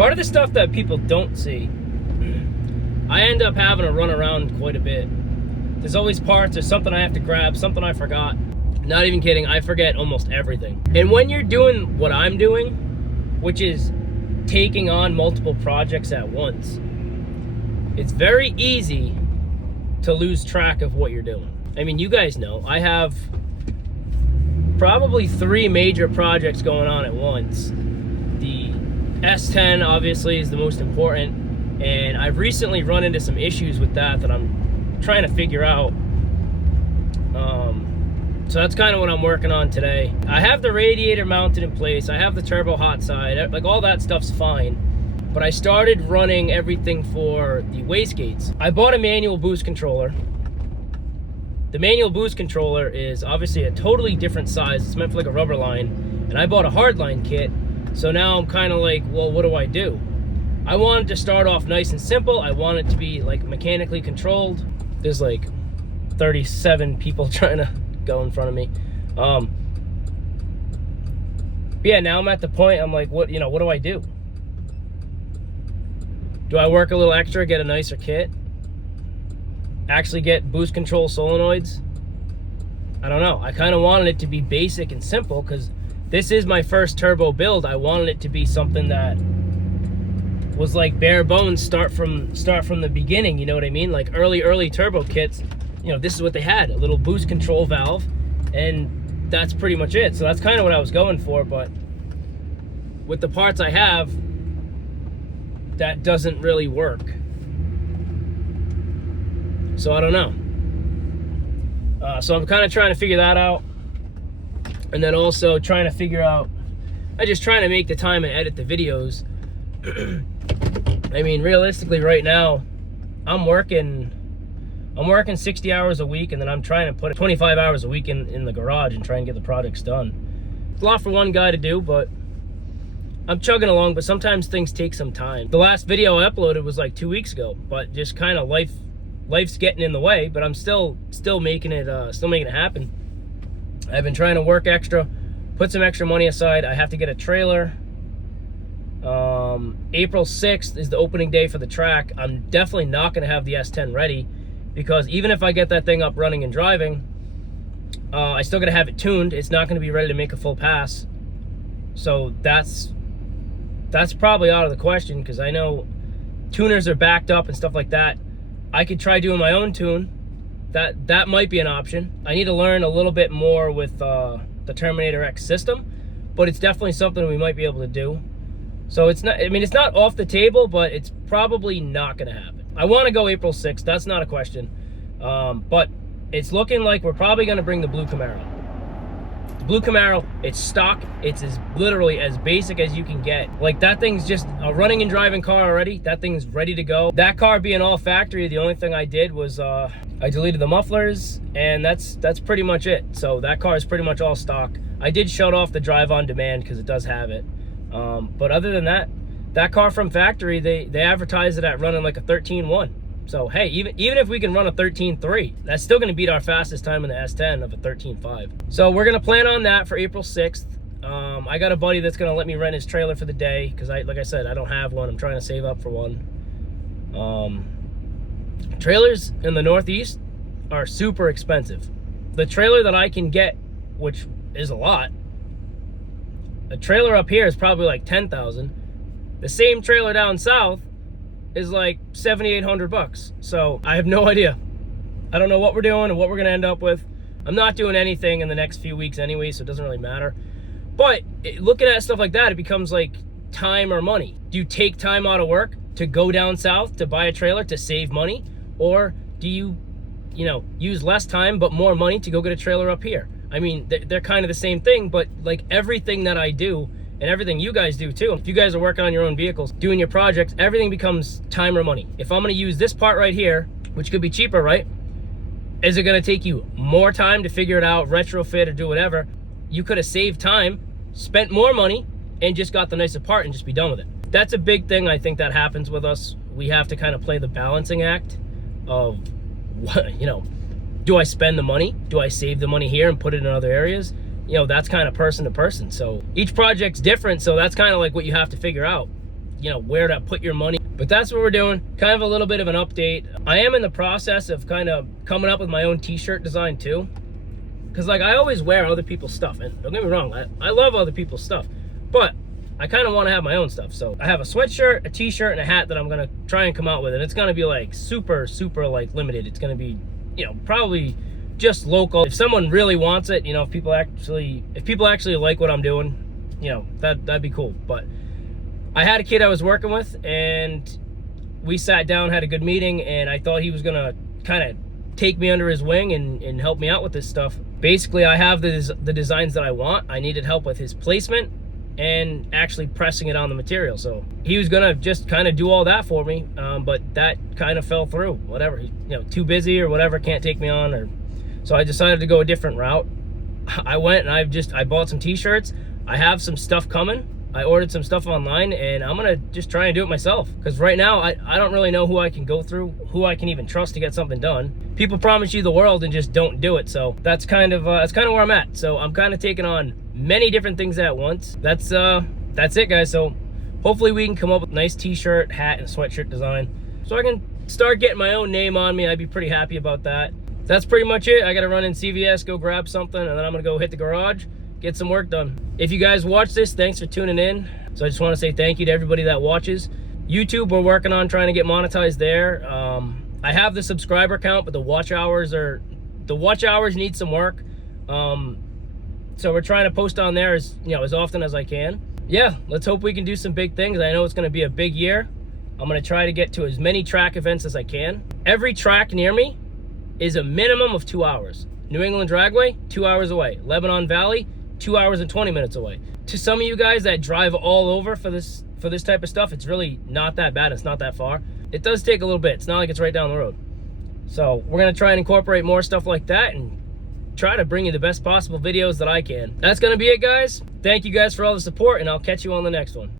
Part of the stuff that people don't see, I end up having to run around quite a bit. There's always parts or something I have to grab, something I forgot. Not even kidding, I forget almost everything. And when you're doing what I'm doing, which is taking on multiple projects at once, it's very easy to lose track of what you're doing. I mean, you guys know, I have probably 3 major projects going on at once. The S10 obviously is the most important, and I've recently run into some issues with that I'm trying to figure out. So that's kind of what I'm working on today. I have the radiator mounted in place, I have the turbo hot side, like all that stuff's fine. But I started running everything for the wastegates. I bought a manual boost controller. The manual boost controller is obviously a totally different size. It's meant for like a rubber line. And I bought a hardline kit. So now I'm kind of like, well, what do I do? I wanted to start off nice and simple. I want it to be like mechanically controlled. There's like 37 people trying to go in front of me. But yeah, now I'm at the point, I'm like, what do I do? Do I work a little extra, get a nicer kit? Actually get boost control solenoids? I don't know. I kind of wanted it to be basic and simple because this is my first turbo build. I wanted it to be something that was like bare bones, start from the beginning, you know what I mean? Like early turbo kits, this is what they had, a little boost control valve, and that's pretty much it. So that's kind of what I was going for, but with the parts I have, that doesn't really work. So I don't know. So I'm kind of trying to figure that out. And then also trying to figure out, I'm just trying to make the time and edit the videos. I mean, realistically right now, I'm working 60 hours a week, and then I'm trying to put 25 hours a week in the garage and try and get the projects done. It's a lot for one guy to do, but I'm chugging along, but sometimes things take some time. The last video I uploaded was like 2 weeks ago, but just kind of life's getting in the way, but I'm still making it happen. I've been trying to work extra, put some extra money aside. I have to get a trailer. April 6th is the opening day for the track. I'm definitely not going to have the S10 ready, because even if I get that thing up running and driving, I still got to have it tuned. It's not going to be ready to make a full pass. So that's probably out of the question, because I know tuners are backed up and stuff like that. I could try doing my own tune. That might be an option. I need to learn a little bit more with the Terminator X system, but it's definitely something we might be able to do. So it's not off the table, but it's probably not going to happen. I want to go April 6th. That's not a question. But it's looking like we're probably going to bring the blue Camaro. The blue Camaro, it's stock. It's literally as basic as you can get. Like, that thing's just a running and driving car already. That thing's ready to go. That car being all factory, the only thing I did was I deleted the mufflers, and that's pretty much it. So that car is pretty much all stock. I did shut off the drive on demand because it does have it. But other than that car from factory, they advertise it at running like a 13.1. So hey, even if we can run a 13.3, that's still going to beat our fastest time in the S10 of a 13.5. So we're going to plan on that for April 6th. I got a buddy that's going to let me rent his trailer for the day, because like I said, I don't have one. I'm trying to save up for one. Trailers in the Northeast are super expensive. The trailer that I can get, which is a lot, a trailer up here is probably like $10,000. The same trailer down south is like $7,800. So I have no idea. I don't know what we're doing and what we're gonna end up with. I'm not doing anything in the next few weeks anyway, so it doesn't really matter. But looking at stuff like that, it becomes like time or money. Do you take time out of work to go down south to buy a trailer to save money? Or do you use less time but more money to go get a trailer up here? I mean, they're kind of the same thing, but like everything that I do, and everything you guys do too, if you guys are working on your own vehicles, doing your projects, everything becomes time or money. If I'm gonna use this part right here, which could be cheaper, right? Is it gonna take you more time to figure it out, retrofit or do whatever? You could have saved time, spent more money, and just got the nicer part and just be done with it. That's a big thing I think that happens with us. We have to kind of play the balancing act of, do I spend the money? Do I save the money here and put it in other areas? That's kind of person to person. So each project's different, so that's kind of like what you have to figure out. you know, where to put your money. But that's what we're doing. Kind of a little bit of an update. I am in the process of kind of coming up with my own t-shirt design too. Because like I always wear other people's stuff. And don't get me wrong, I love other people's stuff. But I kind of want to have my own stuff. So I have a sweatshirt, a t-shirt, and a hat that I'm going to try and come out with. And it's going to be like super like limited. It's going to be, you know, probably just local. If someone really wants it, you know, if people actually like what I'm doing, you know, that'd be cool. But I had a kid I was working with, and we sat down, had a good meeting, and I thought he was going to kind of take me under his wing and help me out with this stuff. Basically, I have the designs that I want. I needed help with his placement and actually pressing it on the material. So he was gonna just kind of do all that for me, but that kind of fell through. Whatever, you know, too busy or whatever, can't take me on. Or so I decided to go a different route. I went and I bought some t-shirts. I have some stuff coming. I ordered some stuff online, and I'm gonna just try and do it myself. Because right now I don't really know who I can go through, who I can even trust to get something done. People promise you the world and just don't do it. So that's kind of where I'm at. So I'm kind of taking on many different things at once. That's it, guys. So hopefully we can come up with a nice t-shirt, hat, and sweatshirt design, so I can start getting my own name on me. I'd be pretty happy about that. That's pretty much it. I gotta run in CVS, go grab something, and then I'm gonna go hit the garage, get some work done. If you guys watch this, thanks for tuning in. So I just want to say thank you to everybody that watches. YouTube, we're working on trying to get monetized there. I have the subscriber count, but the watch hours need some work. So we're trying to post on there as often as I can. Yeah, let's hope we can do some big things. I know it's going to be a big year. I'm going to try to get to as many track events as I can. Every track near me is a minimum of 2 hours. New England Dragway, 2 hours away. Lebanon Valley, 2 hours and 20 minutes away. To some of you guys that drive all over for this type of stuff, it's really not that bad. It's not that far. It does take a little bit. It's not like it's right down the road. So we're going to try and incorporate more stuff like that and try to bring you the best possible videos that I can. That's going to be it, guys. Thank you guys for all the support, and I'll catch you on the next one.